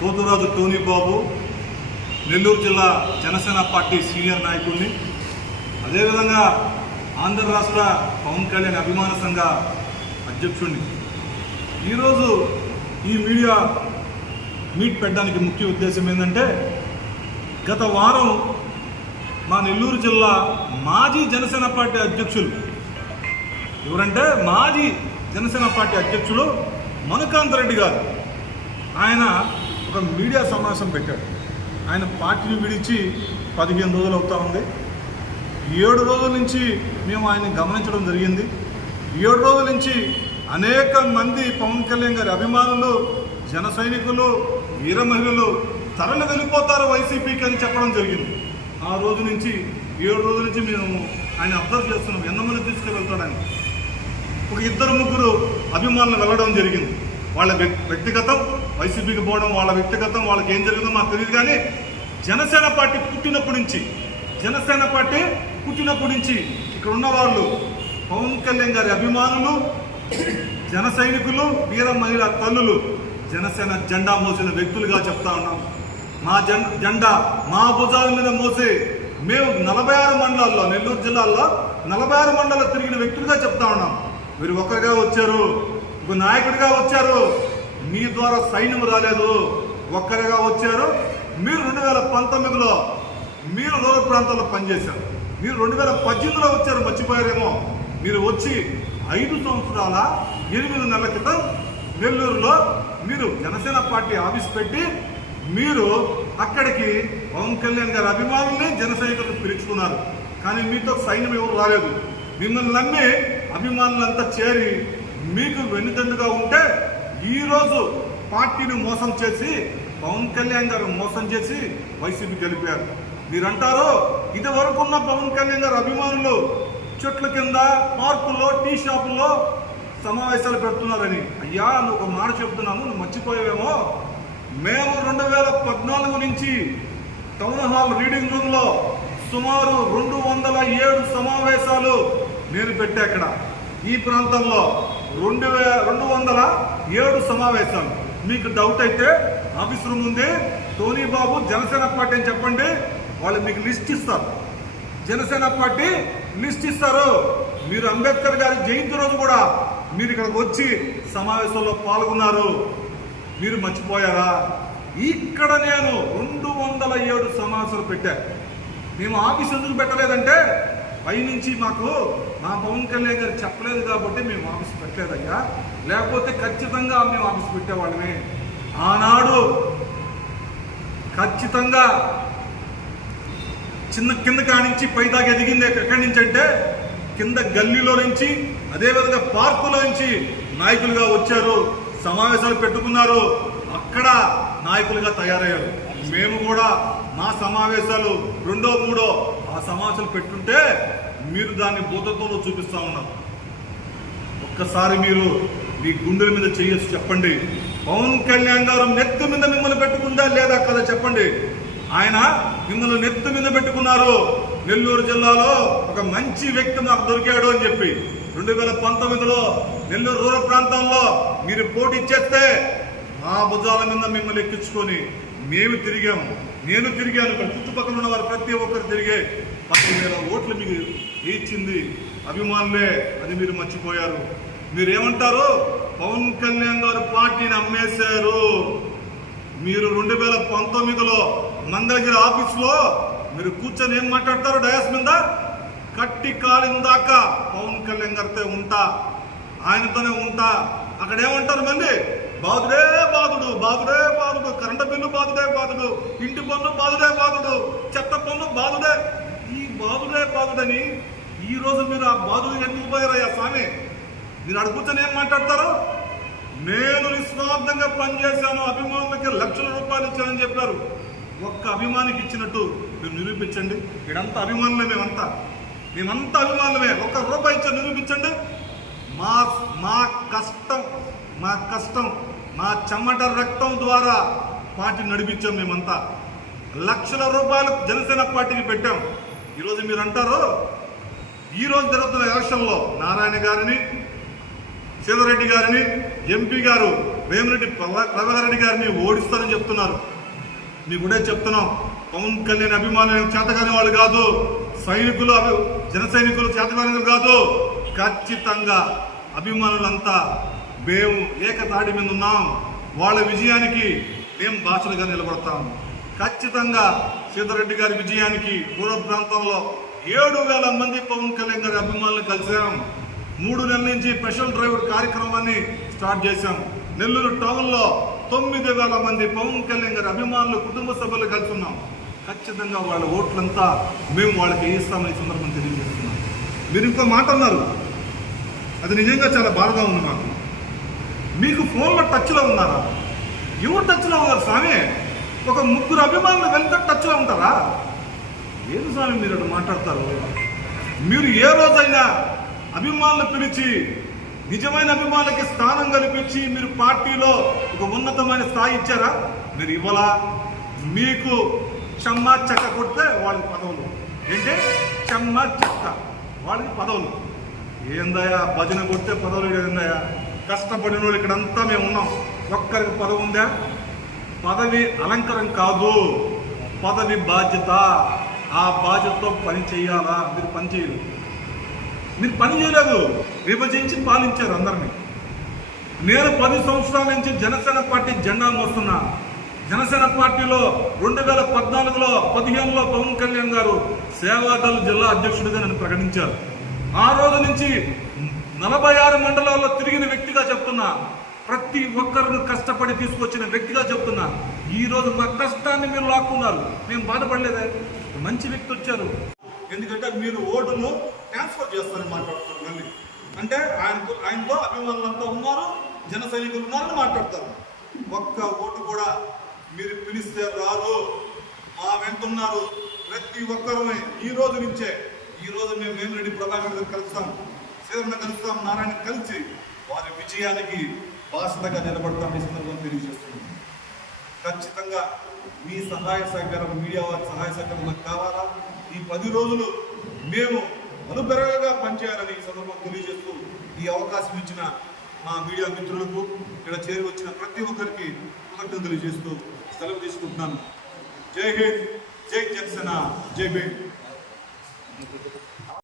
కూతురాజు Tony బాబు నెల్లూరు జిల్లా Janasena party senior నాయకుడిని అదేవిధంగా ఆంధ్ర రాష్ట్ర పవన్ కళ్యాణ్ అభిమాన సంఘ అధ్యక్షుడిని ఈరోజు ఈ మీడియా మీట్ పెట్టడానికి ముఖ్య ఉద్దేశం ఏంటంటే గత వారం మా నెల్లూరు జిల్లా మాజీ జనసేన పార్టీ అధ్యక్షులు ఎవరంటే మాజీ జనసేన పార్టీ అధ్యక్షుడు మనుకాంత్ రెడ్డి గారు. ఆయన ఒక మీడియా సమావేశం పెట్టాడు. ఆయన పార్టీని విడిచి పదిహేను రోజులు అవుతా ఉంది. ఏడు రోజుల నుంచి మేము ఆయన్ని గమనించడం జరిగింది. ఏడు రోజుల నుంచి అనేక మంది పవన్ కళ్యాణ్ గారి అభిమానులు జన సైనికులు వీర మహిళలు తరలి వెళ్ళిపోతారు వైసీపీకి అని చెప్పడం జరిగింది. ఆ రోజు నుంచి ఏడు రోజుల నుంచి మేము ఆయన అబ్జర్వ్ చేస్తున్నాం. ఎంతమంది తీసుకువెళ్తాడని ఒక ఇద్దరు ముగ్గురు అభిమానులు వెళ్ళడం జరిగింది. వాళ్ళ వ్యక్- వ్యక్తిగతం వైసీపీకి పోవడం వాళ్ళ వ్యక్తిగతం వాళ్ళకి ఏం జరిగిందో మాకు తెలియదు కానీ జనసేన పార్టీ పుట్టినప్పటి నుంచి జనసేన పార్టీ పుట్టినప్పటి నుంచి ఇక్కడ ఉన్న వాళ్ళు పవన్ కళ్యాణ్ గారి అభిమానులు జన సైనికులు వీర మహిళ తల్లులు జనసేన జెండా మోసిన వ్యక్తులుగా చెప్తా ఉన్నాం. మా జెండా మా భుజాల మీద మోసి మేము నలభై ఆరు మండలాల్లో నెల్లూరు జిల్లాల్లో నలభై ఆరు మండలాల్లో తిరిగిన వ్యక్తులుగా చెప్తా ఉన్నాం. మీరు ఒక్కరిగా వచ్చారు ఒక నాయకుడిగా వచ్చారు. మీ ద్వారా సైన్యం రాలేదు. ఒక్కరిగా వచ్చారు. మీరు రెండు వేల పంతొమ్మిదిలో మీరు రూరల్ ప్రాంతాల్లో పనిచేశారు. మీరు రెండు వేల పద్దెనిమిదిలో వచ్చారు మర్చిపోయారేమో. మీరు వచ్చి ఐదు సంవత్సరాల ఎనిమిది నెలల క్రితం నెల్లూరులో మీరు జనసేన పార్టీ ఆఫీస్ పెట్టి మీరు అక్కడికి పవన్ కళ్యాణ్ గారి అభిమానుల్ని జనసైనికులను పిలుచుకున్నారు. కానీ మీతో సైన్యం ఎవరు రాలేదు. మిమ్మల్ని నమ్మి అభిమానులంతా చేరి మీకు వెన్నుదండుగా ఉంటే ఈరోజు పార్టీని మోసం చేసి పవన్ కళ్యాణ్ గారు మోసం చేసి వైసీపీ గెలిపారు. మీరంటారు? ఇది వరకు ఉన్న పవన్ కళ్యాణ్ గారు అభిమానులు చెట్ల కింద పార్కుల్లో టీ షాపుల్లో సమావేశాలు పెడుతున్నారని. అయ్యా నువ్వు ఒక మాట చెప్తున్నాను నువ్వు మర్చిపోయావేమో? మేము రెండు వేల పద్నాలుగు నుంచి టౌన్ హాల్ రీడింగ్ రూమ్లో సుమారు రెండు వందల ఏడు సమావేశాలు నేను పెట్టా అక్కడ ఈ ప్రాంతంలో రెండు వే రెండు వందల ఏడు సమావేశాలు. మీకు డౌట్ అయితే ఆఫీస్ రూమ్ ఉంది. టోనీ బాబు జనసేన పార్టీ అని చెప్పండి. వాళ్ళు మీకు లిస్ట్ ఇస్తారు. జనసేన పార్టీ లిస్ట్ ఇస్తారు. మీరు అంబేద్కర్ గారి జయంతి రోజు కూడా మీరు ఇక్కడికి వచ్చి సమావేశంలో పాల్గొన్నారు. మీరు మర్చిపోయారా? ఇక్కడ నేను రెండు వందల ఏడు సమావేశాలు పెట్టాను మేము ఆఫీస్ ఎందుకు పెట్టలేదంటే పైనుంచి మాకు మా పవన్ కళ్యాణ్ గారు చెప్పలేదు కాబట్టి మేము ఆఫీస్ పెట్టలేదయ్యా. లేకపోతే ఖచ్చితంగా మేము ఆఫీస్ పెట్టేవాళ్ళమే. ఆనాడు ఖచ్చితంగా చిన్న కింద కానించి పైదాకా ఎదిగింది ఎక్కడి నుంచి అంటే కింద గల్లీలో నుంచి అదేవిధంగా పార్కులో నుంచి నాయకులుగా వచ్చారు సమావేశాలు పెట్టుకున్నారు. అక్కడ నాయకులుగా తయారయ్యారు. మేము కూడా మా సమావేశాలు రెండో మూడో ఆ సమావేశాలు పెట్టుంటే మీరు దాన్ని భూతత్వంలో చూపిస్తా ఉన్నారు. ఒక్కసారి మీరు మీ గుండెల మీద చేయొచ్చు చెప్పండి. పవన్ కళ్యాణ్ గారు నెత్తి మీద మిమ్మల్ని పెట్టుకుందా లేదా కదా చెప్పండి. ఆయన మిమ్మల్ని నెత్తి మీద పెట్టుకున్నారు. నెల్లూరు జిల్లాలో ఒక మంచి వ్యక్తి నాకు దొరికాడు అని చెప్పి. రెండు వేల పంతొమ్మిదిలో నెల్లూరు రూరల్ ప్రాంతంలో మీరు పోటీ చేస్తే మా భుజాల మీద మిమ్మల్ని ఎక్కించుకొని మేము తిరిగాము. నేను తిరిగాను. చుట్టుపక్కల ఉన్న వారు ప్రతి ఒక్కరు తిరిగే పది వేల ఓట్లు మీకు ఇచ్చింది అభిమానులే అని మీరు మర్చిపోయారు. మీరేమంటారు? పవన్ కళ్యాణ్ గారు పార్టీని అమ్మేశారు. మీరు రెండు వేల పంతొమ్మిదిలో మంగళగిరి ఆఫీస్లో మీరు కూర్చొని ఏం మాట్లాడతారు? డయాస్ మీద? కట్టి కాలిన దాకా పవన్ కళ్యాణ్ గారితో ఉంటా. ఆయనతోనే ఉంటా. అక్కడ ఏమంటారు మళ్ళీ? బాధుడే బాధుడు బాధుడే బాధుడు కరెంటు బిల్లు బాధుడే బాధుడు ఇంటి పన్ను బాధుడే బాధుడు చెత్త పన్ను బాధుడే ఈ బాగుడని ఈ రోజు మీరు ఆ బాధుడు ఎందుకు పోయారయ్యా స్వామి? మీరు అడుగుతూనే ఏం మాట్లాడతారు? నేను నిస్వార్థంగా పనిచేశాను అభిమానులకి లక్షల రూపాయలు ఇచ్చానని చెప్పారు. ఒక్క అభిమానికి ఇచ్చినట్టు మీరు నిరూపించండి. ఇడంతా అభిమానులే మేమంతా. మేమంతా అభిమానులమే. ఒక్క రూపాయి ఇచ్చి నిరూపించండి. మా మా కష్టం మా కష్టం మా చెమట రక్తం ద్వారా పార్టీ నడిపించాం మేమంతా. లక్షల రూపాయలు జనసేన పార్టీకి పెట్టాం. ఈరోజు మీరు అంటారు ఈరోజు జరుగుతున్న ఎలక్షన్లో నారాయణ గారిని సీతారెడ్డి గారిని ఎంపీ గారు వేమిరెడ్డి ప్రభాకరెడ్డి గారిని ఓడిస్తారని చెప్తున్నారు. మీకు కూడా చెప్తున్నాం. పవన్ కళ్యాణ్ అభిమానులు చేతగాని వాళ్ళు కాదు సైనికులు అభి- జన సైనికులు చేతగాని కాదు. ఖచ్చితంగా అభిమానులంతా మేము ఏకతాటి మీద ఉన్నాం. వాళ్ళ విజయానికి మేము భాషలుగా నిలబడతాము ఖచ్చితంగా సీతారెడ్డి గారి విజయానికి పూర్వ ప్రాంతంలో ఏడు వేల మంది పవన్ కళ్యాణ్ గారి అభిమానులు కలిసాం మూడు నెలల నుంచి స్పెషల్ డ్రైవర్ కార్యక్రమాన్ని స్టార్ట్ చేశాం. నెల్లూరు టౌన్లో తొమ్మిది వేల మంది పవన్ కళ్యాణ్ గారి అభిమానులు కుటుంబ సభ్యులు కలిసి ఉన్నాం ఖచ్చితంగా వాళ్ళ ఓట్లంతా మేము వాళ్ళకి ఇస్తామని సందర్భం తెలియజేస్తున్నాం. మీరు ఇంకో మాట అన్నారు. అది నిజంగా చాలా బాధగా ఉంది మాకు. మీకు ఫోన్లో టచ్లో ఉన్నారా? ఎవరు టచ్లో ఉన్నారు స్వామి? ఒక ముగ్గురు అభిమానులు వెళ్తే టచ్లో ఉంటారా? ఏది స్వామి మీరు అటు మాట్లాడతారు? మీరు ఏ రోజైనా అభిమానులు పిలిచి నిజమైన అభిమానులకి స్థానం కల్పించి మీరు పార్టీలో ఒక ఉన్నతమైన స్థాయి ఇచ్చారా? మీరు ఇవ్వలా? మీకు చెమ్మ చెక్క కొడితే వాళ్ళకి పదవులు. ఏంటి? చెమ్మ చెక్క. వాళ్ళకి పదవులు. ఏందయ్యా? భజన కొడితే పదవులు ఏందయా కష్టపడిన వాళ్ళు ఇక్కడంతా మేము ఉన్నాం. ఒక్కరికి పదవి ఉందా పదవి అలంకరం కాదు. పదవి బాధ్యత. ఆ బాధ్యతతో పని చేయాలా? మీరు పని చేయరు మీరు పని చేయలేదు. విభజించి పాలించారు అందరినీ. నేను పది సంవత్సరాల నుంచి జనసేన పార్టీ జెండా మోస్తున్నా. జనసేన పార్టీలో రెండు వేల పద్నాలుగులో పదిహేనులో పవన్ కళ్యాణ్ గారు సేవాదళ జిల్లా అధ్యక్షుడిగా నన్ను ప్రకటించారు. ఆ రోజు నుంచి నలభై ఆరు మండలాల్లో తిరిగిన వ్యక్తిగా చెప్తున్నా. ప్రతి ఒక్కరిని కష్టపడి తీసుకొచ్చిన వ్యక్తిగా చెప్తున్నా ఈ రోజు మా కష్టాన్ని మీరు లాక్కున్నారు. మేము బాధపడలేదే? మంచి వ్యక్తి వచ్చారు. ఎందుకంటే మీరు ఓటును ట్రాన్స్ఫర్ చేస్తారని మాట్లాడుతున్నారు మళ్ళీ. అంటే ఆయనతో ఆయనతో అభిమానులంతా ఉన్నారు జన సైనికులు ఉన్నారని మాట్లాడతారు. ఒక్క ఓటు కూడా మీరు పిలిస్తే రారు. మా వెంటున్నారు ప్రతి ఒక్కరు ఈ రోజు నుంచే. ఈ రోజు మేము వేమిరెడ్డి ప్రభాకర్ కలుస్తాం శ్రీరణ కలుస్తాం నారాయణ కలిసి వారి విజయానికి బాసటగా నిలబడతామని ఈ సందర్భంగా తెలియజేస్తున్నాం ఖచ్చితంగా మీ సహాయ సహకారం మీడియా వారి సహాయ సహకారం నాకు కావాలా? ఈ పది రోజులు మేము అనుబెరగగా పనిచేయాలని ఈ సందర్భం తెలియజేస్తూ ఈ అవకాశం ఇచ్చిన మా మీడియా మిత్రులకు ఇక్కడ చేరి వచ్చిన ప్రతి ఒక్కరికి కృతజ్ఞతలు తెలియజేస్తూ సెలవు తీసుకుంటున్నాను. జై హింద్ జై జనసేన జై భీమ్.